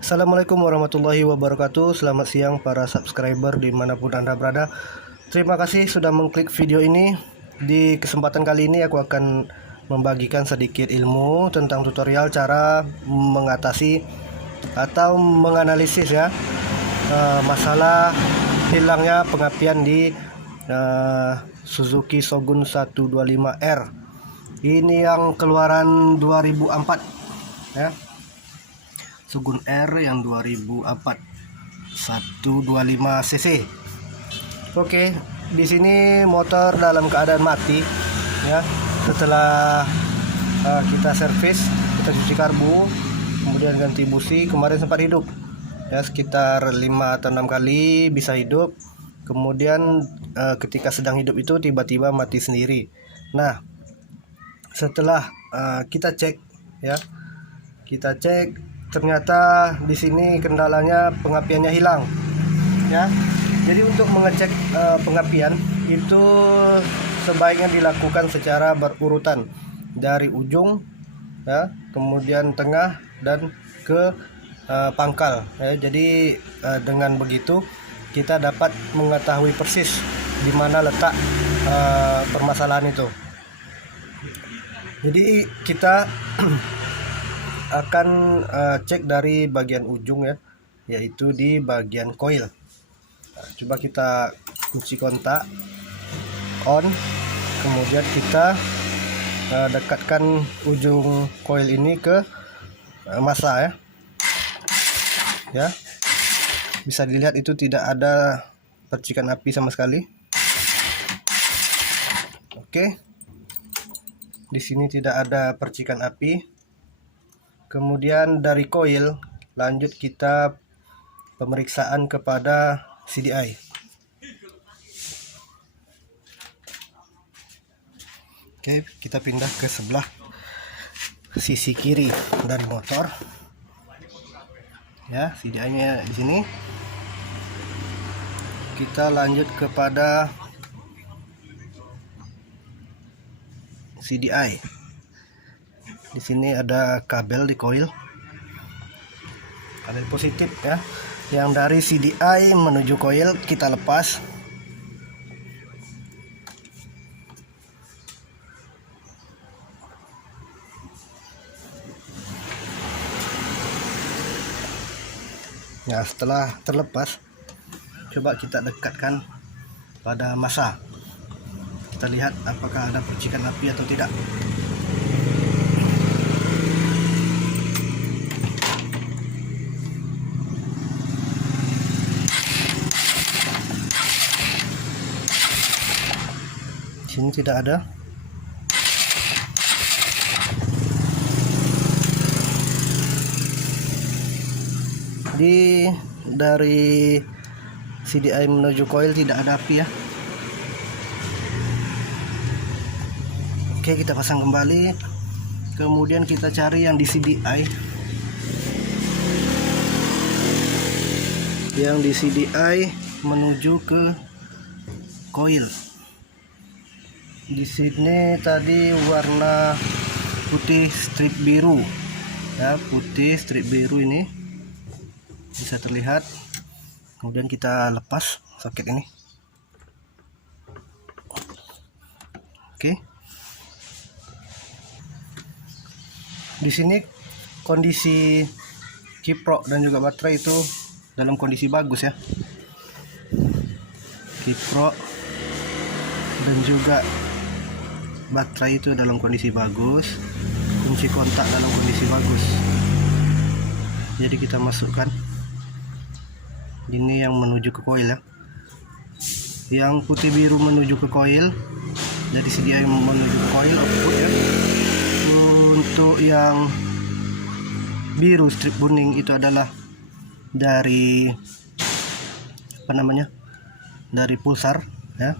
Assalamualaikum warahmatullahi wabarakatuh. Selamat siang para subscriber dimanapun Anda berada. Terima kasih sudah mengklik video ini. Di kesempatan kali ini aku akan membagikan sedikit ilmu tentang tutorial cara mengatasi atau menganalisis masalah hilangnya pengapian di Suzuki Shogun 125R. Ini yang keluaran 2004 ya. Shogun R yang 2004 125 cc. Oke, di sini motor dalam keadaan mati ya. Setelah kita servis, kita cuci karbu, kemudian ganti busi, kemarin sempat hidup ya, sekitar 5 atau 6 kali bisa hidup. Kemudian ketika sedang hidup itu tiba-tiba mati sendiri. Nah, setelah kita cek ya, ternyata di sini kendalanya pengapiannya hilang ya. Jadi untuk mengecek pengapian itu sebaiknya dilakukan secara berurutan dari ujung ya, kemudian tengah dan ke pangkal ya. Jadi dengan begitu kita dapat mengetahui persis di mana letak permasalahan itu. Jadi kita akan cek dari bagian ujung ya, yaitu di bagian koil. Nah, coba kita kunci kontak on, kemudian kita dekatkan ujung koil ini ke massa ya. Bisa dilihat itu tidak ada percikan api sama sekali. Oke, di sini tidak ada percikan api. Kemudian dari koil lanjut kita pemeriksaan kepada CDI. Oke, kita pindah ke sebelah sisi kiri dari motor. Ya, CDI-nya di sini. Kita lanjut kepada CDI. Di sini ada kabel di koil, kabel positif ya, yang dari CDI menuju koil kita lepas. Nah, setelah terlepas, coba kita dekatkan pada massa. Kita lihat apakah ada percikan api atau tidak. Sini tidak ada. Dari CDI menuju coil tidak ada api ya. Oke, kita pasang kembali. Kemudian kita cari yang di CDI. Yang di CDI menuju ke coil. Di sini tadi warna putih strip biru ya, putih strip biru ini bisa terlihat. Kemudian kita lepas soket ini. Oke, di sini kondisi kiprok dan juga baterai itu dalam kondisi bagus ya. Kiprok dan juga baterai itu dalam kondisi bagus, kunci kontak dalam kondisi bagus. Jadi kita masukkan ini yang menuju ke koil ya, yang putih biru menuju ke koil. Jadi CDI menuju ke koil output ya. Untuk yang biru strip kuning itu adalah dari dari pulsar ya.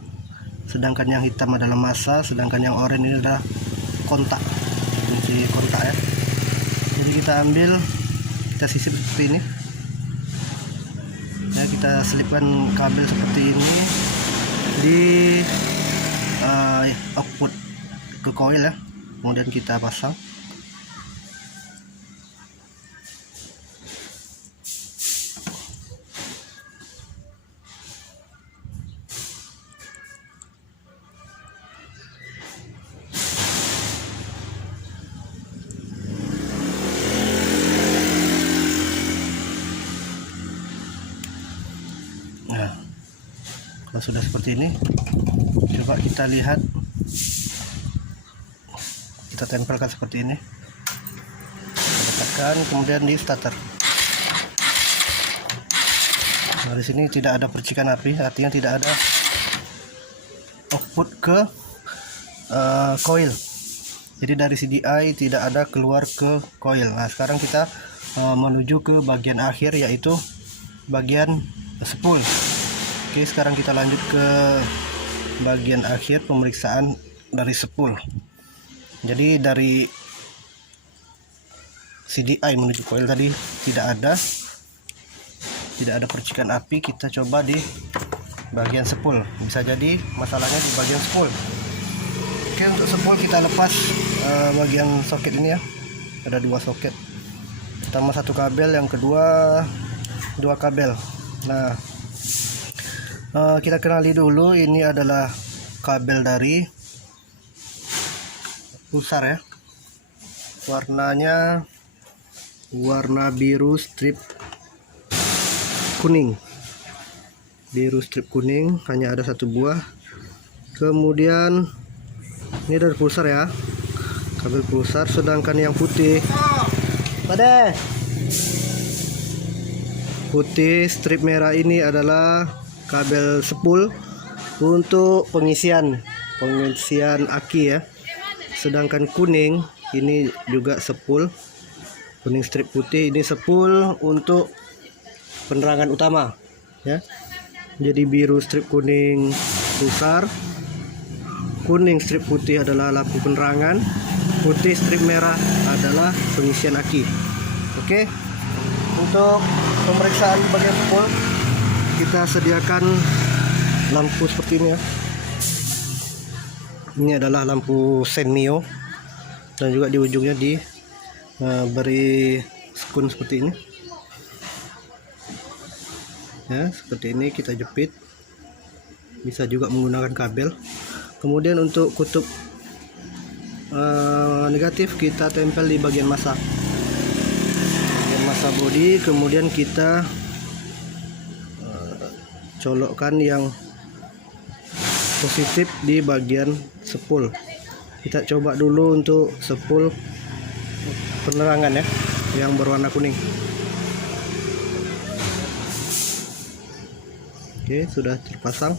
Sedangkan yang hitam adalah massa, sedangkan yang oranye ini adalah kontak, kunci kontak ya. Jadi kita ambil, kita sisip seperti ini ya, kita selipkan kabel seperti ini di output ke coil ya, kemudian kita pasang. Kalau sudah seperti ini, coba kita lihat, kita tempelkan seperti ini, kita dekatkan, kemudian di starter. Nah, di sini tidak ada percikan api, artinya tidak ada output ke coil. Jadi dari CDI tidak ada keluar ke coil. Nah, sekarang kita menuju ke bagian akhir, yaitu bagian spool. Oke, sekarang kita lanjut ke bagian akhir pemeriksaan dari spool. Jadi dari CDI menuju coil tadi tidak ada percikan api. Kita coba di bagian spool, bisa jadi masalahnya di bagian spool. Oke, untuk spool kita lepas bagian soket ini ya, ada 2 soket, pertama 1 kabel, yang kedua 2 kabel. Nah, kita kenali dulu, ini adalah kabel dari pulsar ya, warnanya warna biru strip kuning, hanya ada 1 buah. Kemudian ini dari pulsar ya, kabel pulsar, sedangkan yang putih strip merah ini adalah kabel spool untuk pengisian aki ya. Sedangkan kuning ini juga spool, kuning strip putih ini spool untuk penerangan utama ya. Jadi biru strip kuning pulsar, kuning strip putih adalah lampu penerangan, putih strip merah adalah pengisian aki. Oke, untuk pemeriksaan bagian spool kita sediakan lampu seperti ini ya. Ini adalah lampu Senmio, dan juga di ujungnya beri skun seperti ini ya, seperti ini kita jepit, bisa juga menggunakan kabel. Kemudian untuk kutub negatif kita tempel di bagian massa bodi, kemudian kita colokkan yang positif di bagian spool. Kita coba dulu untuk spool penerangan ya, yang berwarna kuning. Oke, sudah terpasang.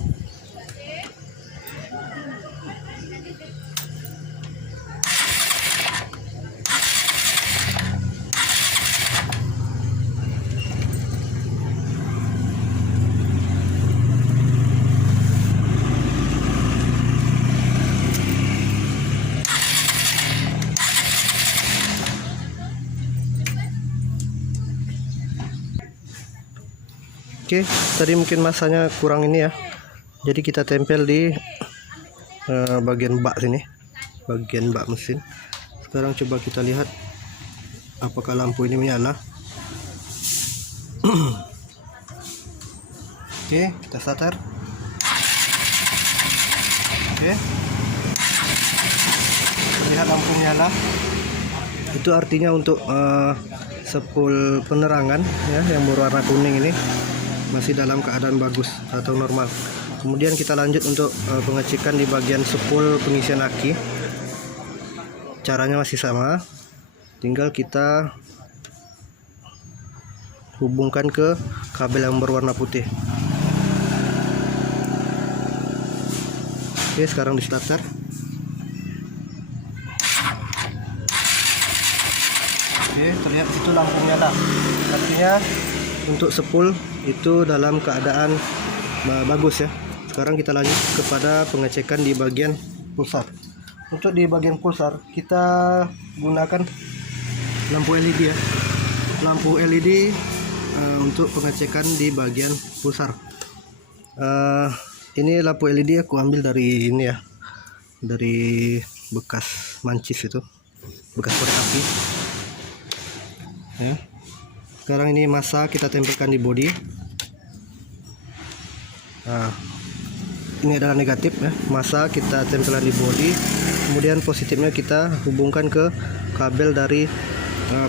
Oke, tadi mungkin masanya kurang ini ya, jadi kita tempel di bagian bak sini, bagian bak mesin. Sekarang coba kita lihat apakah lampu ini menyala. Oke, kita starter. Oke, terlihat lampu menyala. Itu artinya untuk spool penerangan ya, yang berwarna kuning ini masih dalam keadaan bagus atau normal. Kemudian kita lanjut untuk pengecekan di bagian spool pengisian aki. Caranya masih sama, tinggal kita hubungkan ke kabel yang berwarna putih. Oke, sekarang di starter. Oke, terlihat di situ lampu nyala, artinya untuk spool itu dalam keadaan bagus ya. Sekarang kita lanjut kepada pengecekan di bagian pulsar. Untuk di bagian pulsar kita gunakan lampu LED ya, lampu LED untuk pengecekan di bagian pulsar. Ini lampu LED aku ambil dari ini ya, dari bekas mancis itu, bekas korek api ya. Sekarang ini massa kita tempelkan di bodi. Nah, ini adalah negatif ya, massa kita tempelkan di bodi, kemudian positifnya kita hubungkan ke kabel dari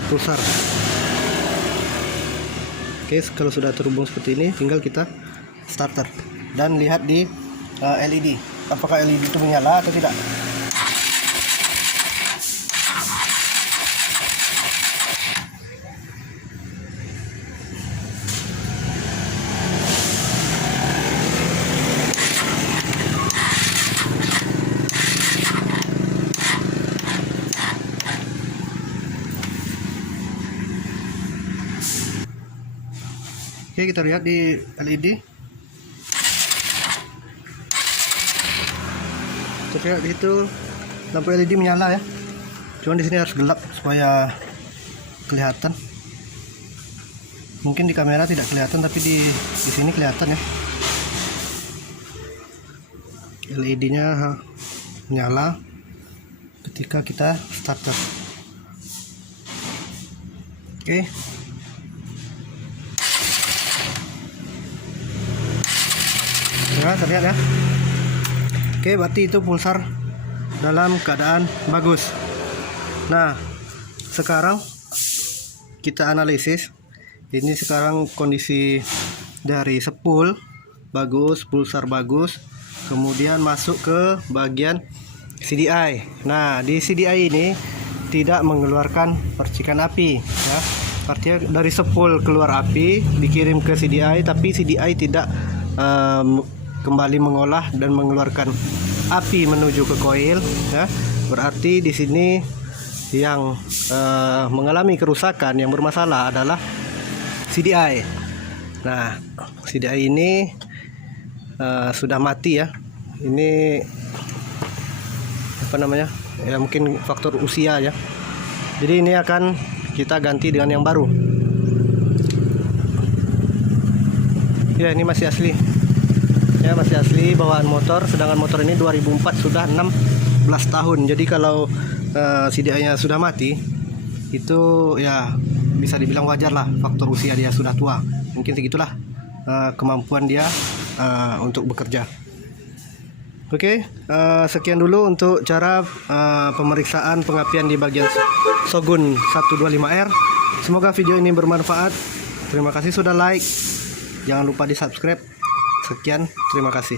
pulsar. Oke, kalau sudah terhubung seperti ini tinggal kita starter. dan lihat di LED apakah LED itu menyala atau tidak. Oke, kita lihat di LED. Terlihat itu lampu LED menyala ya. Cuman di sini harus gelap supaya kelihatan. Mungkin di kamera tidak kelihatan, tapi di sini kelihatan ya. LED-nya menyala ketika kita starter. Oke. Ya, terlihat ya. Oke, berarti itu pulsar dalam keadaan bagus. Nah, sekarang kita analisis. Ini sekarang kondisi dari spool bagus, pulsar bagus. Kemudian masuk ke bagian CDI. Nah, di CDI ini tidak mengeluarkan percikan api ya. Artinya dari spool keluar api dikirim ke CDI, tapi CDI tidak kembali mengolah dan mengeluarkan api menuju ke koil ya. Berarti di sini yang mengalami kerusakan yang bermasalah adalah CDI. Nah, CDI ini sudah mati ya. Ini apa namanya? Ya mungkin faktor usia ya. Jadi ini akan kita ganti dengan yang baru. Ya, ini masih asli. Ya, masih asli bawaan motor, sedangkan motor ini 2004, sudah 16 tahun. Jadi kalau CDI-nya sudah mati, itu ya bisa dibilang wajar lah, faktor usia dia sudah tua. Mungkin segitulah kemampuan dia untuk bekerja. Oke, sekian dulu untuk cara pemeriksaan pengapian di bagian Shogun 125R. Semoga video ini bermanfaat. Terima kasih sudah like. Jangan lupa di subscribe. Sekian, terima kasih.